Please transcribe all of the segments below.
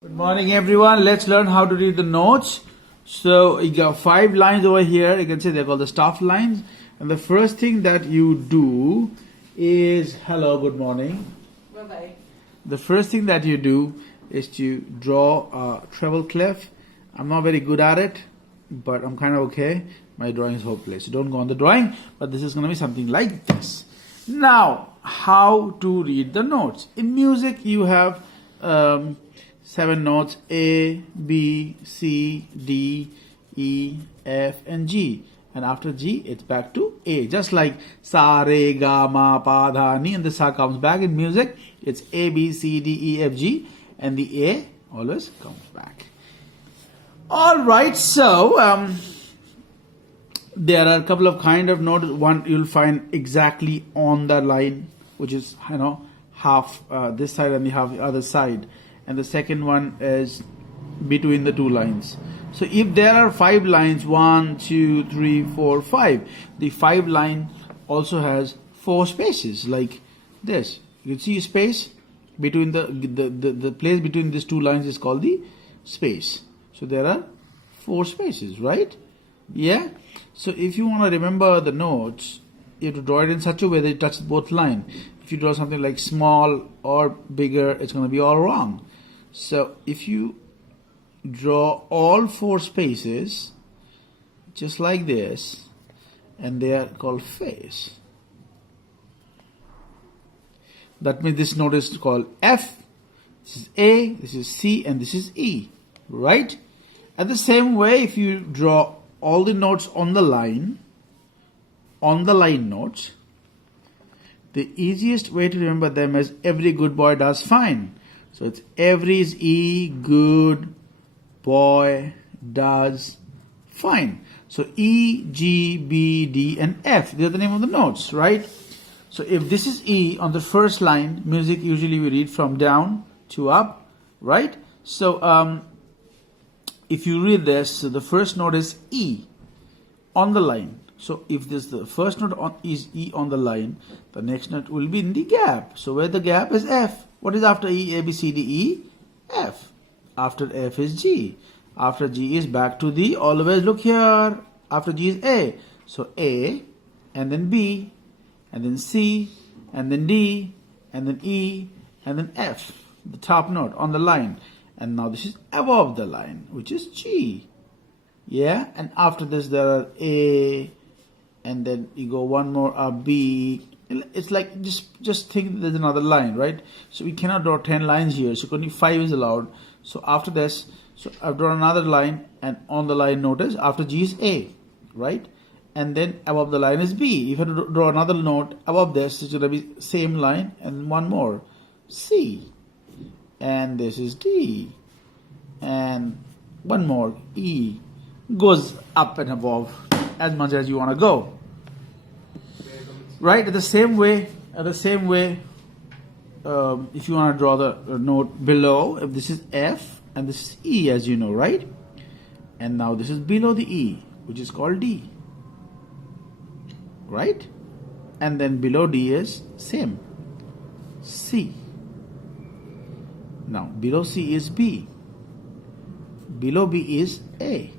Good morning, everyone. Let's learn how to read the notes. So you got 5 lines over here. You can see they're called the staff lines. And the first thing that you do is hello, good morning. Bye-bye. The first thing that you do is to draw a treble clef. I'm not very good at it, but I'm kind of okay. My drawing is hopeless. So don't go on the drawing, but this is going to be something like this. Now, how to read the notes. In music, you have 7 notes: A, B, C, D, E, F, and G. And after G, it's back to A. Just like Sa, Re, Ga, Ma, Pa, Dha, Ni, and the Sa comes back in music. It's A, B, C, D, E, F, G, and the A always comes back. All right, so there are a couple of kind of notes. One you'll find exactly on the line, which is half this side and the half the other side. And the second one is between the 2 lines. So if there are 5 lines, 1, 2, 3, 4, 5, the 5 line also has 4 spaces like this. You can see space between the place between these 2 lines is called the space. So there are 4 spaces, right? Yeah. So if you want to remember the notes, you have to draw it in such a way that it touches both lines. If you draw something like small or bigger, it's going to be all wrong. So if you draw all 4 spaces just like this, and they are called face, that means this note is called F, this is A, this is C, and this is E, right? At the same way, if you draw all the notes on the line notes, the easiest way to remember them is every good boy does fine. So it's every is E, good boy does fine. So E, G, B, D, and F, they're the name of the notes, right? So if this is E on the first line, music usually we read from down to up, right? So if you read this, so the first note is E on the line. So if this the first note is E on the line, the next note will be in the gap. So where the gap is F. What is after E? A, B, C, D, E, F. After F is G. After G is back to the, always look here. After G is A. So A, and then B, and then C, and then D, and then E, and then F. The top note on the line. And now this is above the line, which is G. Yeah? And after this there are A, and then you go one more up, B. It's like just think there's another line, right? So we cannot draw 10 lines here, so only 5 is allowed. So after this, so I've drawn another line, and on the line notice after G is A, right? And then above the line is B. If I draw another note above this, it's going to be same line, and one more, C. And this is D. And one more, E. Goes up and above as much as you want to go. Right? The same way, if you want to draw the note below, if this is F and this is E, as you know, right? And now this is below the E, which is called D. Right? And then below D is same, C. Now below C is B. Below B is A.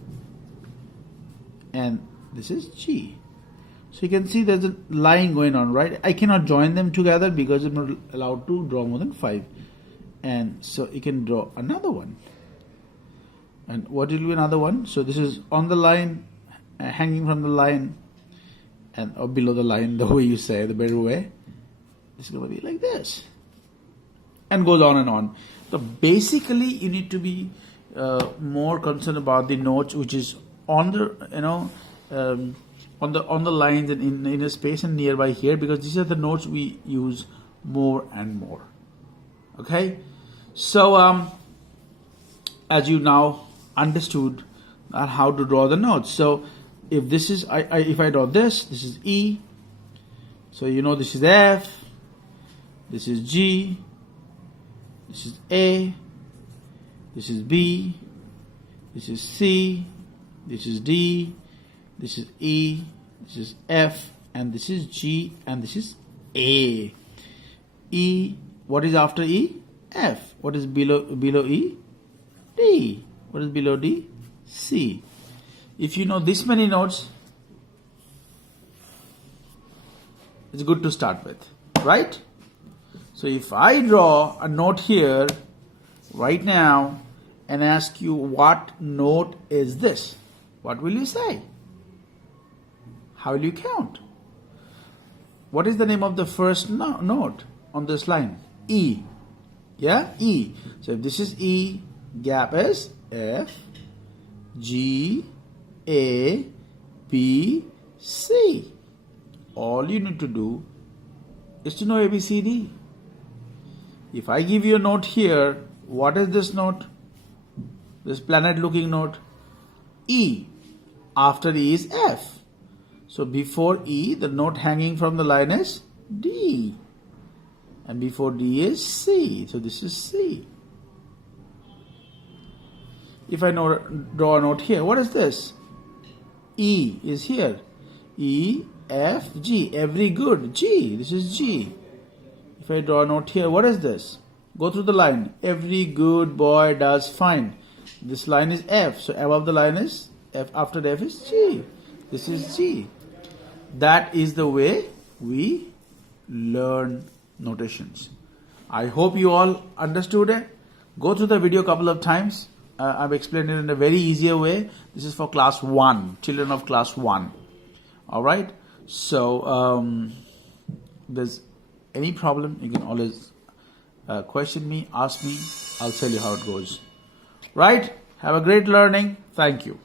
And this is G. So you can see there's a line going on, right? I cannot join them together because I'm not allowed to draw more than 5. And so you can draw another one. And what will be another one? So this is on the line, hanging from the line, and or below the line, the way you say, the better way. It's going to be like this. And goes on and on. So basically you need to be more concerned about the notes which is on the, on the lines and in a space and nearby here, because these are the notes we use more and more. Okay, so as you now understood how to draw the notes. So if this is if I draw this is E. So you know this is F, this is G, this is A, this is B, this is C, this is D, this is E, this is F, and this is G, and this is A. E, what is after E? F. What is below E? D. What is below D? C. If you know this many notes, it's good to start with, right? So if I draw a note here right now and ask you what note is this, what will you say? How will you count? What is the name of the first note on this line? E. Yeah, E. So if this is E, gap is F, G, A, B, C. All you need to do is to know A, B, C, D. If I give you a note here, what is this note? This planet looking note? E. After E is F. So before E, the note hanging from the line is D. And before D is C. So this is C. If I draw a note here, what is this? E is here. E, F, G. Every good. G. This is G. If I draw a note here, what is this? Go through the line. Every good boy does fine. This line is F. So above the line is F. After F is G. This is G. That is the way we learn notations. I hope you all understood it. Go through the video a couple of times. I've explained it in a very easier way. This is for class 1, children of class 1. Alright. So, if there's any problem, you can always question me, ask me. I'll tell you how it goes. Right? Have a great learning. Thank you.